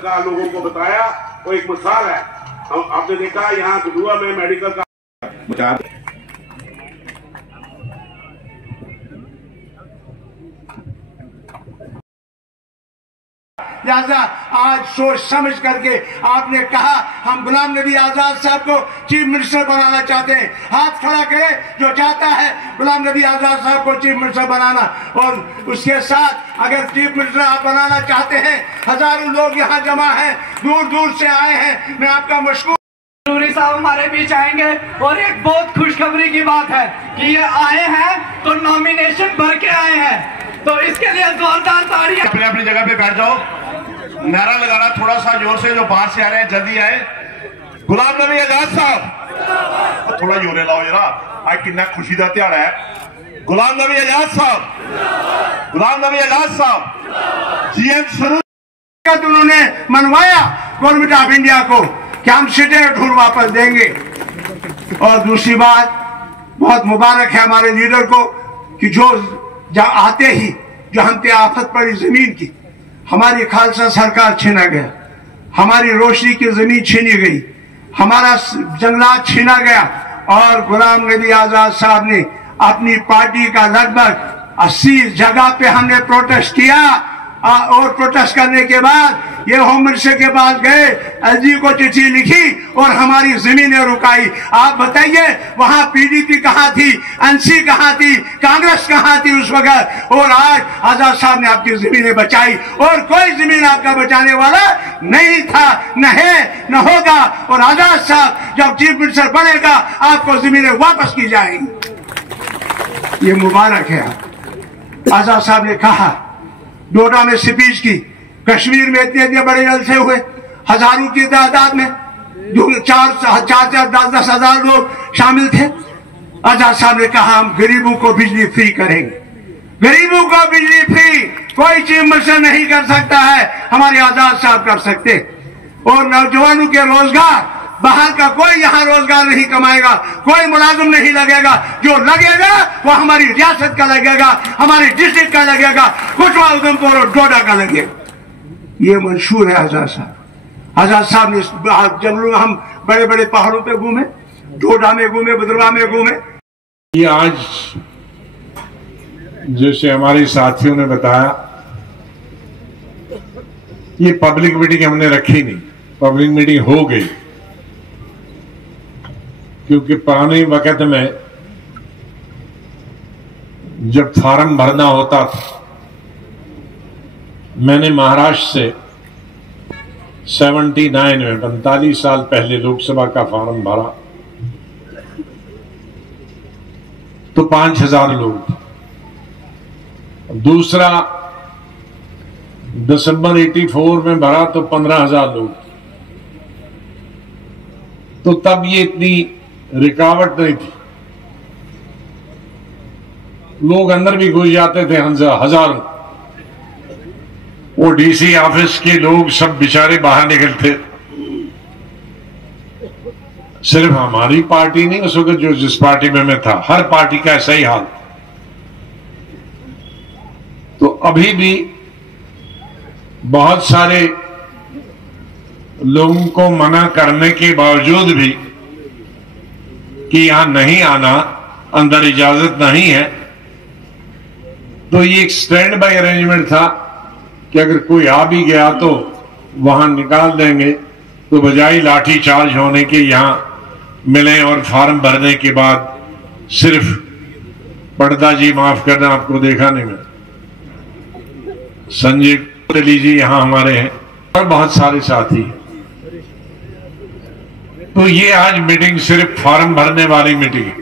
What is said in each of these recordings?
का लोगों को बताया, वो एक मिसाल है। आपने देखा यहाँ कठुआ में मेडिकल का लिहाजा आज सोच समझ करके आपने कहा हम गुलाम नबी आजाद साहब को चीफ मिनिस्टर बनाना चाहते हैं। हाथ खड़ा करे जो चाहता है गुलाम नबी आजाद साहब को चीफ मिनिस्टर बनाना। और उसके साथ अगर चीफ मिनिस्टर आप बनाना चाहते हैं, हजारों लोग यहाँ जमा हैं, दूर दूर से आए हैं, मैं आपका मशकूर। नूरी साहब हमारे बीच आएंगे और एक बहुत खुशखबरी की बात है कि ये आए हैं तो नॉमिनेशन भर के आए हैं, तो इसके लिए जोरदार तालियां। अपनी अपनी जगह पे बैठ जाओ, नारा लगाना थोड़ा सा जोर से, जो बाहर से आ रहे हैं जल्दी आए। गुलाम नबी आजाद साहब थोड़ा जोरे लाओ जरा, आज कितना खुशी का त्योहार है। गुलाम नबी आजाद साहब, गुलाम नबी आजाद साहब जीएम स्वरूप उन्होंने मनवाया गवर्नमेंट ऑफ इंडिया को कि हम सीधे ढूंढ वापस देंगे। और दूसरी बात बहुत मुबारक है हमारे लीडर को कि जो आते ही जो हम पे आफत पड़ी जमीन की, हमारी खालसा सरकार छीना गया, हमारी रोशनी की जमीन छीनी गई, हमारा जंगलात छीना गया। और गुलाम नबी आजाद साहब ने अपनी पार्टी का लगभग 80 जगह पे हमने प्रोटेस्ट किया। और प्रोटेस्ट करने के बाद ये होम मिनिस्टर के पास गए, एलजी को चिट्ठी लिखी और हमारी जमीनें रुकाई। आप बताइए वहां पीडीपी कहां थी, एनसी कहां थी, कांग्रेस कहां थी उस वक्त। और आज आजाद साहब ने आपकी जमीनें बचाई और कोई जमीन आपका बचाने वाला नहीं था, न है न होगा। और आजाद साहब जब चीफ मिनिस्टर बनेगा आपको जमीनें वापस की जाएंगी। ये मुबारक है। आजाद साहब ने कहा, डोडा में स्पीच की, कश्मीर में इतने इतने बड़े जलसे हुए, हजारों की तादाद में, जो 4-10 हजार लोग शामिल थे। आजाद साहब ने कहा हम गरीबों को बिजली फ्री करेंगे, गरीबों को बिजली फ्री। कोई चीफ मिनिस्टर नहीं कर सकता है, हमारे आजाद साहब कर सकते। और नौजवानों के रोजगार, बाहर का कोई यहाँ रोजगार नहीं कमाएगा, कोई मुलाजिम नहीं लगेगा, जो लगेगा वो हमारी रियासत का लगेगा, हमारी डिस्ट्रिक्ट का लगेगा, कुचवा उधमपुर और डोडा का लगेगा। ये मंशूर है आजाद साहब। आजाद साहब ने जंगलों में, हम बड़े बड़े पहाड़ों पे घूमे, डोडा में घूमे, बदरवा में घूमे। ये आज जैसे हमारे साथियों ने बताया, ये पब्लिक मीटिंग हमने रखी नहीं, पब्लिक मीटिंग हो गई। क्योंकि पुराने वक्त में जब फार्म भरना होता था, मैंने महाराष्ट्र से 79 में 45 साल पहले लोकसभा का फार्म भरा तो 5000 लोग थे। दूसरा दिसंबर 84 में भरा तो 15000 लोग थे। तो तब ये इतनी रुकावट नहीं थी, लोग अंदर भी घुस जाते थे हजारों। वो डीसी ऑफिस के लोग सब बेचारे बाहर निकलते। सिर्फ हमारी पार्टी नहीं, उस वक्त जो जिस पार्टी में मैं था, हर पार्टी का ऐसा ही हाल। तो अभी भी बहुत सारे लोगों को मना करने के बावजूद भी कि यहां नहीं आना, अंदर इजाजत नहीं है, तो ये एक स्टैंड बाय अरेंजमेंट था कि अगर कोई आ भी गया तो वहां निकाल देंगे। तो बजाय लाठी चार्ज होने के यहां मिले और फार्म भरने के बाद सिर्फ पर्दा जी माफ करना, आपको देखा नहीं मैं, संजय अली जी यहां हमारे हैं और बहुत सारे साथी हैं। तो ये आज मीटिंग सिर्फ फॉर्म भरने वाली मीटिंग है।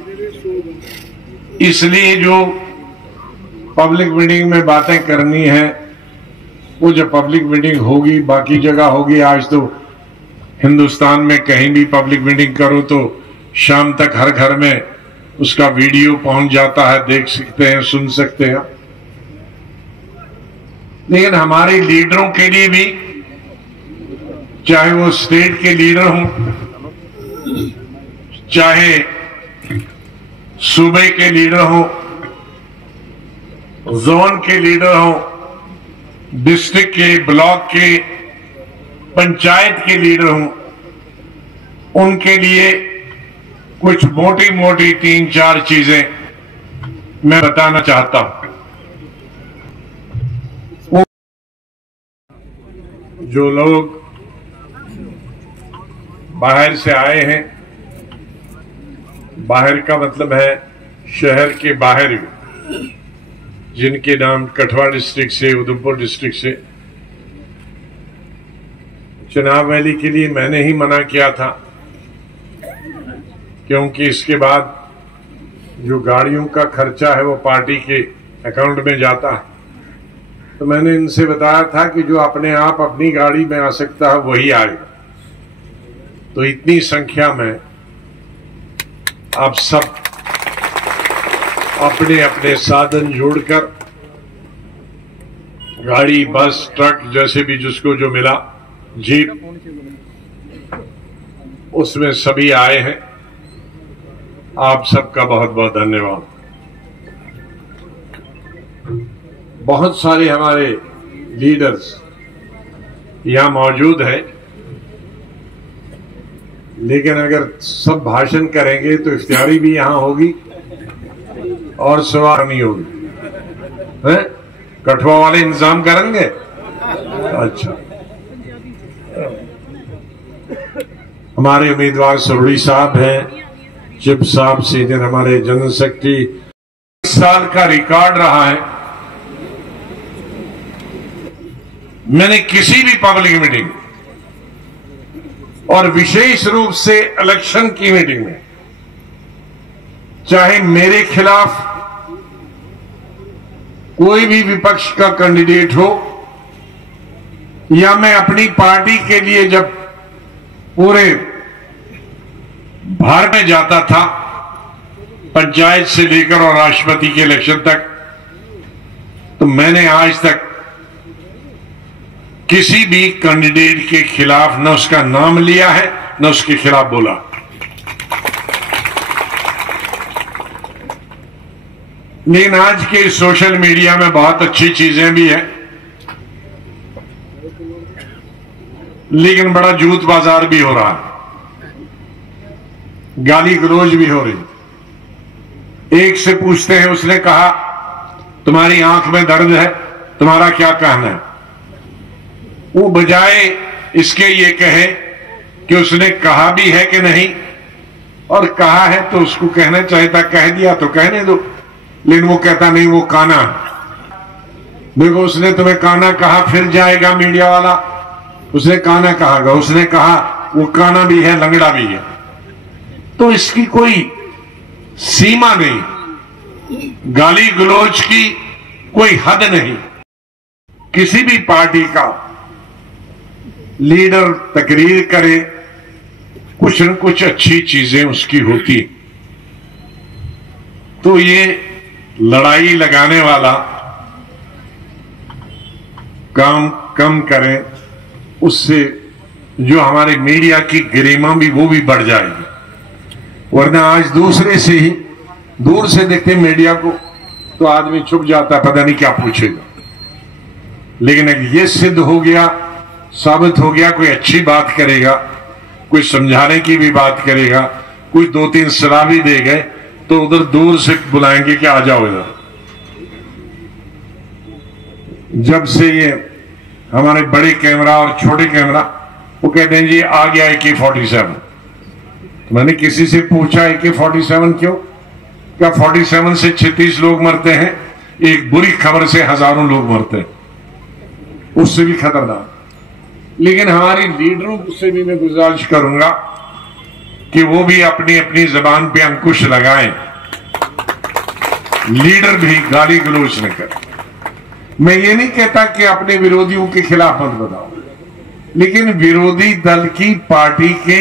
इसलिए जो पब्लिक मीटिंग में बातें करनी है वो जब पब्लिक मीटिंग होगी, बाकी जगह होगी। आज तो हिंदुस्तान में कहीं भी पब्लिक मीटिंग करो तो शाम तक हर घर में उसका वीडियो पहुंच जाता है, देख सकते हैं, सुन सकते हैं। लेकिन हमारे लीडरों के लिए भी, चाहे वो स्टेट के लीडर हों, चाहे सूबे के लीडर हो, जोन के लीडर हो, डिस्ट्रिक्ट के, ब्लॉक के, पंचायत के लीडर हूं, उनके लिए कुछ मोटी मोटी 3-4 चीजें मैं बताना चाहता हूं। जो लोग बाहर से आए हैं, बाहर का मतलब है शहर के बाहर, जिनके नाम कठुआ डिस्ट्रिक्ट से, उधमपुर डिस्ट्रिक्ट से, चुनाव रैली के लिए मैंने ही मना किया था, क्योंकि इसके बाद जो गाड़ियों का खर्चा है वो पार्टी के अकाउंट में जाता है। तो मैंने इनसे बताया था कि जो अपने आप अपनी गाड़ी में आ सकता है वही आएगा। तो इतनी संख्या में आप सब अपने अपने साधन जोड़कर, गाड़ी, बस, ट्रक, जैसे भी जिसको जो मिला, जीप, उसमें सभी आए हैं। आप सबका बहुत बहुत धन्यवाद। बहुत सारे हमारे लीडर्स यहां मौजूद हैं, लेकिन अगर सब भाषण करेंगे तो इफ्तियारी भी यहां होगी और सवाल नहीं होगी। कठुआ वाले इंतजाम करेंगे? अच्छा। हमारे उम्मीदवार सरोड़ी साहब हैं, चिप साहब सीनियर हमारे जनरल सेक्रेटरी। इस साल का रिकॉर्ड रहा है, मैंने किसी भी पब्लिक मीटिंग और विशेष रूप से इलेक्शन की मीटिंग में, चाहे मेरे खिलाफ कोई भी विपक्ष का कैंडिडेट हो या मैं अपनी पार्टी के लिए जब पूरे भारत में जाता था, पंचायत से लेकर और राष्ट्रपति के इलेक्शन तक, तो मैंने आज तक किसी भी कैंडिडेट के खिलाफ न उसका नाम लिया है न उसके खिलाफ बोला। लेकिन आज के सोशल मीडिया में बहुत अच्छी चीजें भी हैं, लेकिन बड़ा जूत बाजार भी हो रहा है, गाली गलौज भी हो रही। एक से पूछते हैं, उसने कहा तुम्हारी आंख में दर्द है, तुम्हारा क्या कहना है? वो बजाय इसके ये कहे कि उसने कहा भी है कि नहीं, और कहा है तो उसको कहना चाहिए था, कह दिया तो कहने दो। लेकिन वो कहता नहीं, वो काना। देखो, उसने तुम्हें काना कहा, फिर जाएगा मीडिया वाला उसने काना कहा, उसने कहा वो काना भी है, लंगड़ा भी है। तो इसकी कोई सीमा नहीं, गाली गलौज की कोई हद नहीं। किसी भी पार्टी का लीडर तकरीर करे, कुछ न कुछ अच्छी चीजें उसकी होती। तो ये लड़ाई लगाने वाला काम कम करें, उससे जो हमारे मीडिया की गरिमा भी वो भी बढ़ जाएगी। वरना आज दूसरे से ही दूर से देखते मीडिया को तो आदमी छुप जाता, पता नहीं क्या पूछेगा। लेकिन अगर ये सिद्ध हो गया, साबित हो गया, कोई अच्छी बात करेगा, कोई समझाने की भी बात करेगा, कुछ 2-3 सलाह भी दे गए, तो उधर दूर से बुलाएंगे कि आ जाओ इधर। जब से ये हमारे बड़े कैमरा और छोटे कैमरा, वो कहते हैं जी आ गया AK-47। तो मैंने किसी से पूछा AK-47 क्यों? क्या 47 से 36 लोग मरते हैं, एक बुरी खबर से हजारों लोग मरते हैं, उससे भी खतरनाक। लेकिन हमारे लीडरों से भी मैं गुजारिश करूंगा कि वो भी अपनी अपनी जबान पे अंकुश लगाएं, लीडर भी गाली गलौज न करें। मैं ये नहीं कहता कि अपने विरोधियों के खिलाफ मत बताओ, लेकिन विरोधी दल की पार्टी के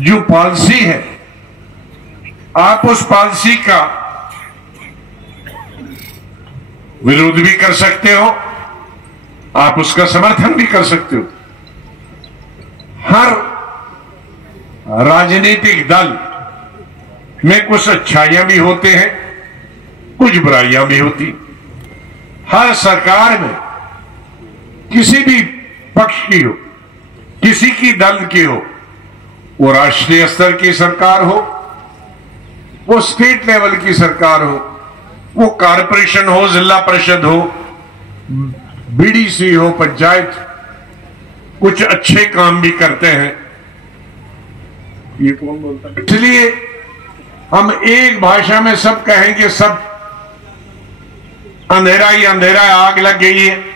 जो पॉलिसी है, आप उस पॉलिसी का विरोध भी कर सकते हो, आप उसका समर्थन भी कर सकते हो। हर राजनीतिक दल में कुछ अच्छाइयां भी होते हैं, कुछ बुराइयां भी होती। हर सरकार में किसी भी पक्ष की हो, किसी की दल की हो, वो राष्ट्रीय स्तर की सरकार हो, वो स्टेट लेवल की सरकार हो, वो कारपोरेशन हो, जिला परिषद हो, बीडीसी हो, पंचायत, कुछ अच्छे काम भी करते हैं। ये कौन बोलता है? इसलिए हम एक भाषा में सब कहेंगे, सब अंधेरा ही अंधेरा, आग लग गई है।